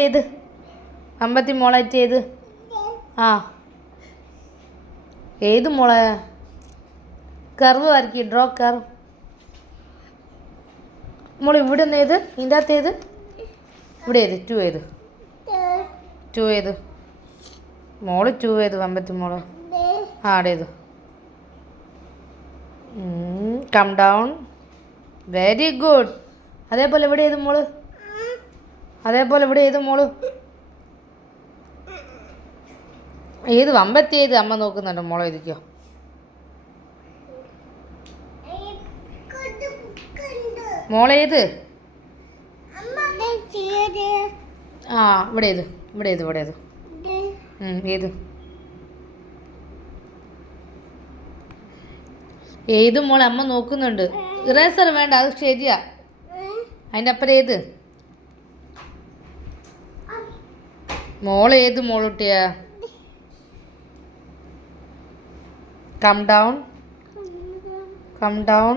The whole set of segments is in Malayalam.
ഏത് അമ്പത്തി മോളായിട്ട് ഏത് ആ ഏത് മോളെ കർവ് വരക്കി ഡ്രോ കർവ് മോൾ ഇവിടെ ഒന്ന് ഏത് ഇതിൻ്റെ അകത്ത് ഏത് ഇവിടെ ഏത് ടു ഏത് ടു ഏത് മോള് ടു ഏത് അമ്പത്തി മോള് ആ അവിടെ ഏത് കം ഡൗൺ വെരി ഗുഡ് അതേപോലെ ഇവിടെ ഏത് മോള് അതേപോലെ ഇവിടെ ഏത് മോള് ഏത് അമ്പത്തി ഏത് അമ്മ നോക്കുന്നുണ്ട് മോളെ ഇരിക്കോ മോളേത് ആ ഇവിടെ ഏത് ഇവിടെ ഏത് ഇവിടെ ഏത് ഏത് ഏത് മോളെ അമ്മ നോക്കുന്നുണ്ട് ഇറേസർ വേണ്ട അത് ശരിയാ അതിൻ്റെ അപ്പുറം ഏത് മോളേത് മോളുട്ടിയാ come down come down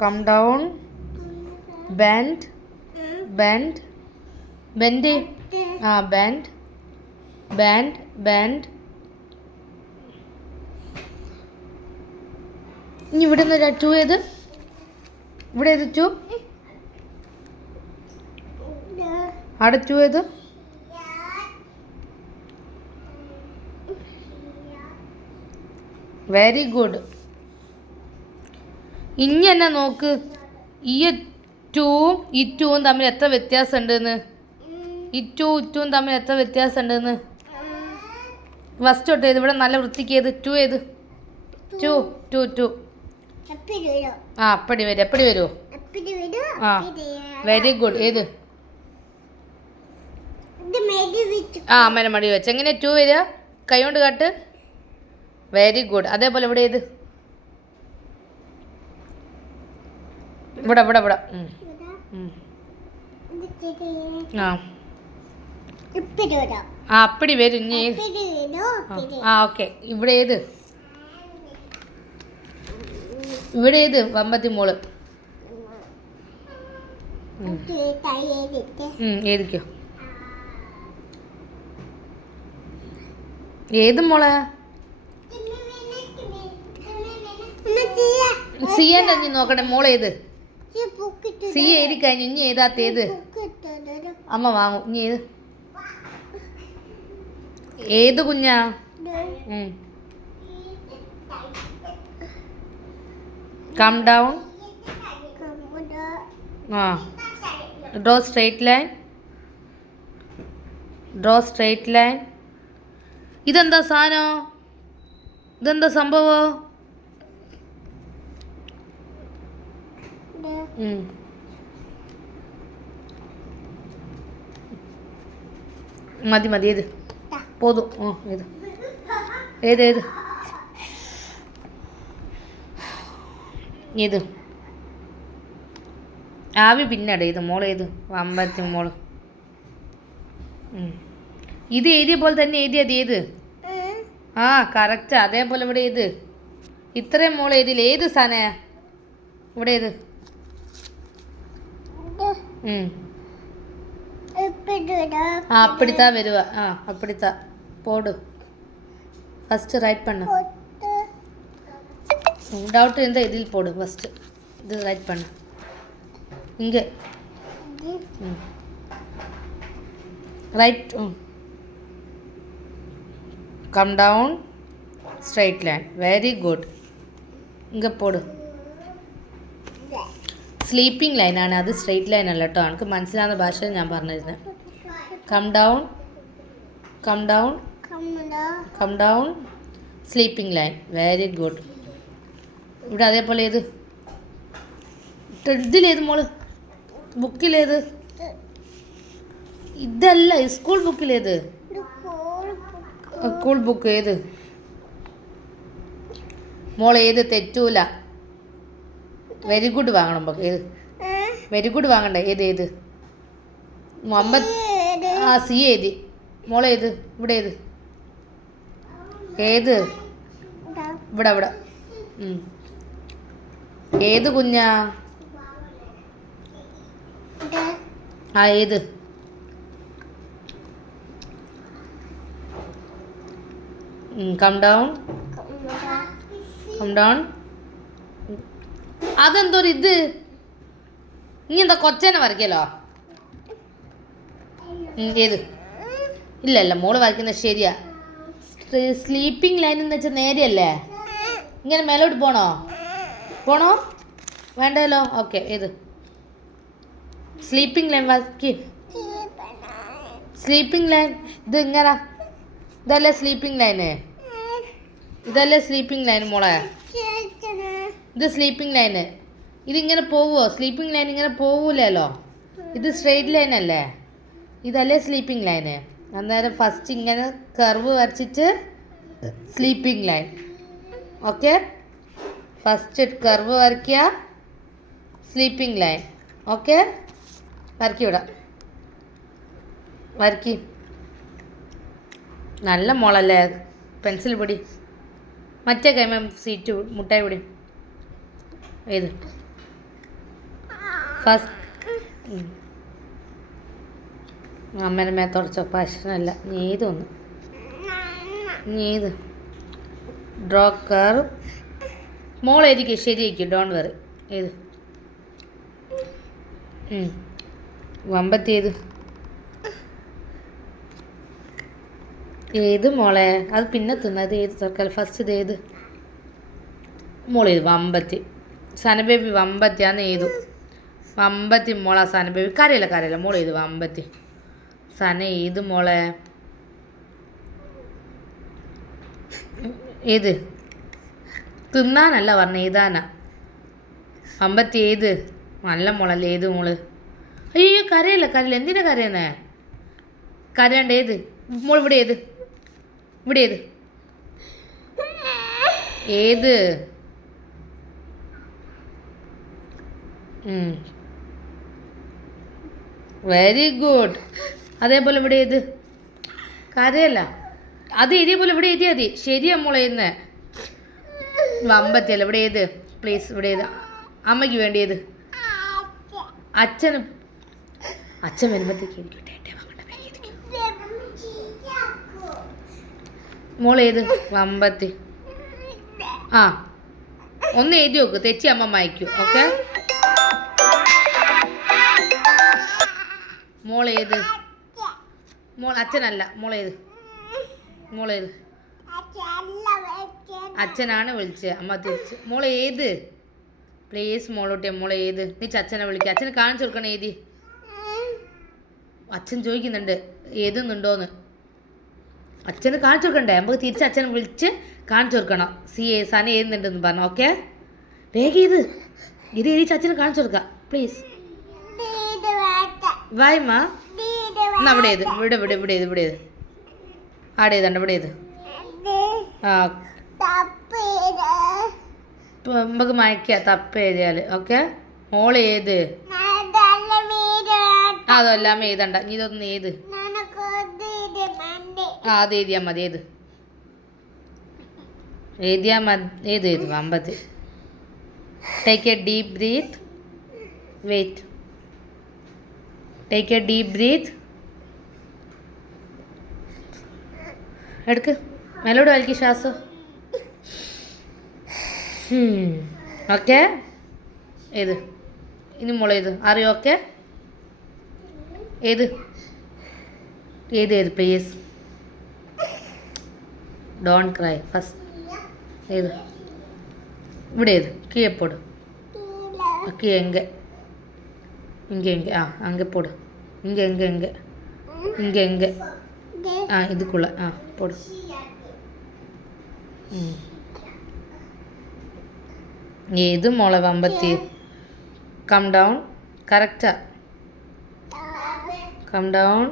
come down bend bend bend ആ ബെൻഡ് ബെൻഡ് ബെൻഡ് ഇനി ഇവിടെ നിന്ന് ടു ഏത് ഇവിടെ ഏത് ടു അവിടെ ടു ഏത് വെരി ഗുഡ് ഇനി എന്നെ നോക്ക് ഈ ടൂവും ഈ ടൂവും തമ്മിൽ എത്ര വ്യത്യാസം ഉണ്ടെന്ന് ഈ ടൂവും തമ്മിൽ എത്ര വ്യത്യാസം ഉണ്ടെന്ന് ഫസ്റ്റ് തൊട്ട് ഏത് ഇവിടെ നല്ല വൃത്തിക്ക് ഏത് ടു ഏത് ടു ടു ടു ആ അപ്പടി വരും എപ്പടി വരുമോ ആ വെരി ഗുഡ് ഏത് ആ അമ്മേനെ മടി വെച്ച് എങ്ങനെ ടു വരിക കൈ കൊണ്ട് കാട്ട് വെരി ഗുഡ് അതേപോലെ ഇവിടെ ഏത് ഇവിടെ ഇവിടെ ഇവിടെ ആ ആ അപ്പടി വരും ഇനി ആ ഓക്കെ ഇവിടെ ഏത് ഇവിടെ ഏത് വമ്പത്തി മോള് ഏതിക്കോ ഏത് മോളെ സിയൻ്റെ ഇനി നോക്കട്ടെ മോളേത് സി എഴുതി കഴിഞ്ഞു ഇനി ഏതാത്ത ഏത് അമ്മ വാങ്ങും ഇനി ഏത് ഏത് കുഞ്ഞാ കം ഡൗൺ ആ draw straight line draw straight line ഇതെന്താ സാധനം ഇതെന്താ സംഭവം മതി മതി ഏത് പോതും ഓ ഏത് ഏത് ഏത് ഏത് ആവി പിന്നട ഇത് മോളേത് അമ്പത്തി മോള് ഇത് എഴുതിയ പോലെ തന്നെ എഴുതിയത് ഏത് ആ കറക്റ്റ് അതേപോലെ ഇവിടെ ഏത് ഇത്രയും മോൾ എഴുതിയില്ല ഏത് സാധന ഇവിടെ ഏത് ആ അപ്പടിത്താ വരുവ ആ അപ്പടിത്താ പോട് ഫസ്റ്റ് റൈറ്റ് പണ്ണ டவுட் இருந்தால் இதில் போடு ஃபஸ்ட்டு இது ரைட் பண்ணு இங்கே right come down straight line very good இங்கே போடு സ്ലീപ്പിംഗ് ലൈനാണ് അത് സ്ട്രെയിറ്റ് ലൈൻ അല്ല കേട്ടോ എനിക്ക് മനസ്സിലാവുന്ന ഭാഷയിൽ ഞാൻ പറഞ്ഞിരുന്നത് come down come down come down sleeping line very good ഇവിടെ അതേപോലെ ഏത് ഇതിലേത് മോള് ബുക്കിലേത് ഇതല്ല സ്കൂൾ ബുക്കിലേത് സ്കൂൾ ബുക്ക് ഏത് മോൾ ഏത് തെറ്റൂല വെരി ഗുഡ് വാങ്ങണം നമുക്ക് ഏത് വെരി ഗുഡ് വാങ്ങണ്ടേ ഏത് ഏത് മുഹമ്മദ് ആ സി ഏതി മോളേത് ഇവിടെ ഏത് ഏത് ഇവിടെ ഇവിടെ ഏത് കുഞ്ഞാ ആ ഏത് കം ഡൗൺ. Come down. അതെന്തോ ഇത്, നീ എന്താ കൊച്ചനെ വരയ്ക്കലോ? ഏത്? ഇല്ല ഇല്ല, മോള് വരയ്ക്കുന്നത് ശരിയാ. സ്ലീപ്പിംഗ് ലൈൻ എന്ന് വെച്ചാൽ നേരെയല്ലേ? ഇങ്ങനെ മേലോട്ട് പോണോ? പോണോ? വേണ്ടല്ലോ. ഓക്കെ, ഏത്? സ്ലീപ്പിംഗ് ലൈൻ വരയ്ക്ക്. സ്ലീപ്പിംഗ് ലൈൻ ഇത് ഇങ്ങനെ, ഇതല്ലേ സ്ലീപ്പിംഗ് ലൈന്? ഇതല്ലേ സ്ലീപ്പിംഗ് ലൈൻ മോളെ? ഇത് സ്ലീപ്പിംഗ് ലൈന്. ഇതിങ്ങനെ പോവുമോ? സ്ലീപ്പിംഗ് ലൈൻ ഇങ്ങനെ പോവൂലല്ലോ. ഇത് സ്ട്രെയിറ്റ് ലൈൻ അല്ലേ? ഇതല്ലേ സ്ലീപ്പിംഗ് ലൈന്? അന്നേരം ഫസ്റ്റ് ഇങ്ങനെ കർവ് വരച്ചിട്ട് sleeping line. Okay, first curve വരയ്ക്കുക, സ്ലീപ്പിംഗ് ലൈൻ. ഓക്കെ, വരയ്ക്കി വിടാം. വരയ്ക്കി. നല്ല മോളല്ലേ? പെൻസിൽ പിടി. മറ്റേ കൈമ സീറ്റ് മുട്ടായി പിടി. ഏത്? ഫസ്റ്റ് അമ്മേനെ മേ തുടച്ചോ? പ്രശ്നമല്ല. നീ ഏതൊന്ന്, നീ ഏത്? Draw curve. മോളായിരിക്കും ശരിയായിരിക്കും, ഡോൺ വെറി. ഏത്? വമ്പത്തി ഏത്? ഏത് മോളെ? അത് പിന്നെ തിന്നത് ഏത് തൽക്കാലം? ഫസ്റ്റ് ഇത് ഏത് മോളേത്? വമ്പത്തി. സനബേബി വമ്പത്തിയാന്ന് ഏതു? വമ്പത്തി മോളാ സനബേബി. കരയില്ല മോളേത്? വമ്പത്തി. സന ഏത് മോളെ? ഏത്? തിന്നാനല്ല പറഞ്ഞ, ഏതാനാ? വമ്പത്തി ഏത്? നല്ല മോളല്ലേ? ഏത് മോള്? അയ്യോ, കരയില്ല. എന്തിനാ കരയുന്നേ? കരയണ്ട. ഏത് മോൾ? ഇവിടെ ഏത്? ഇവിടെ ഏത്? ഏത്? Very good. അതേപോലെ ഇവിടെ ഏത്? കരയല്ല. അത് ഇതേപോലെ ഇവിടെ എഴുതിയാൽ മതി. ശരിയാ മോളെ. ഇന്ന് വമ്പത്തിയല്ല. ഇവിടെ ഏത്? പ്ലീസ്, ഇവിടെ ഏത്? അമ്മയ്ക്ക് വേണ്ടി ഏത്? അച്ഛൻ വരുമ്പോഴത്തേക്ക് മോളേത്? വമ്പത്തി. ആ, ഒന്ന് എഴുതി നോക്ക്, തെച്ചി അമ്മ വായിക്കൂ. ഓക്കെ, മോളേത്? മോൾ അച്ഛനല്ല. മോളേത്? അച്ഛനാണ് വിളിച്ചത്. അമ്മ തിരിച്ച്. മോളേത്? പ്ലീസ് മോളോട്ടെ, മോളേത്? നീ അച്ഛനെ വിളിക്കുക. അച്ഛനെ കാണിച്ചു കൊടുക്കണം. ഏതി? അച്ഛൻ ചോദിക്കുന്നുണ്ട് ഏതുന്നുണ്ടോന്ന്. അച്ഛന് കാണിച്ചു കൊടുക്കണ്ടേ? നമുക്ക് തിരിച്ച് അച്ഛനെ വിളിച്ച് കാണിച്ചു കൊടുക്കണം. സന ഏതുന്നുണ്ടെന്ന് പറഞ്ഞു. ഓക്കെ, വേഗം ഇത് എഴുതിച്ച് അച്ഛനെ കാണിച്ചു കൊടുക്കാം പ്ലീസ്. വായ്മ. എന്നാ ഇവിടെ ഏത്? ഇവിടെ ഏത്? ആടെ ഏതാണ്ട് ഇവിടെ ഏത്? ആ, നമുക്ക് മായ്ക്കുക തപ്പ് എഴുതിയാൽ. ഓക്കെ, മോള് ഏത്? അതെല്ലാം എഴുതണ്ട. നീ ഇതൊന്ന് ഏത്? ആ, അത് എഴുതിയാൽ മതി. ഏത് എഴുതിയാൽ മതി? ഏത്? വമ്പത്. Take a deep breath. Wait. Take a deep breath. എടുക്ക്. മേലോട്ട് വലിക്ക് ശ്വാസം. ഓക്കെ, ഏത്? ഇനി മോളെ ഏത്? അറിയോ? ഓക്കെ, ഏത്? Please don't cry. ഫസ്റ്റ് ഏത്? ഇവിടെ ഏത്? കീഴെ പോട്. എങ്ക ആ, அங்கே போடு. இங்கே ஆ, இதுக்குள்ள ஆ போடு. ஏது மொளை வம்பத்தி? Come down. கரெக்டா கம் டவுன்.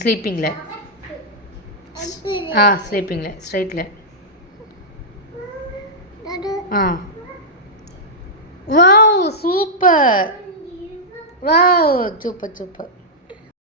Sleeping line. ஆ, ஸ்லீப்பிங் லைன். Straight line. ஆ, வாவ், சூப்பர். Wow, super.